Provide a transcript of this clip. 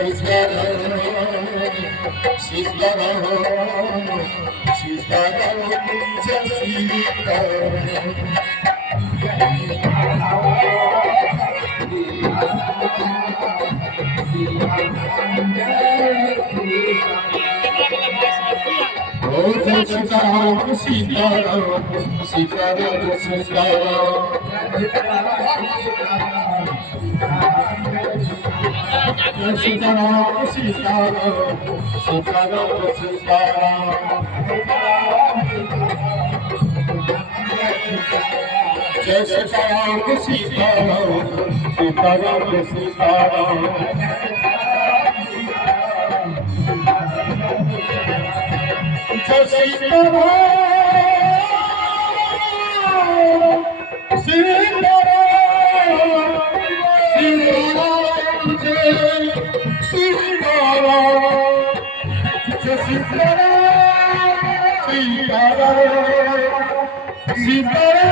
Sitaram Sitaram Sitaram Sitaram Sitaram Sitaram Sitaram Jai Sitaram Sitaram Sitaram Sitaram Jai Sitaram Sitaram Sitaram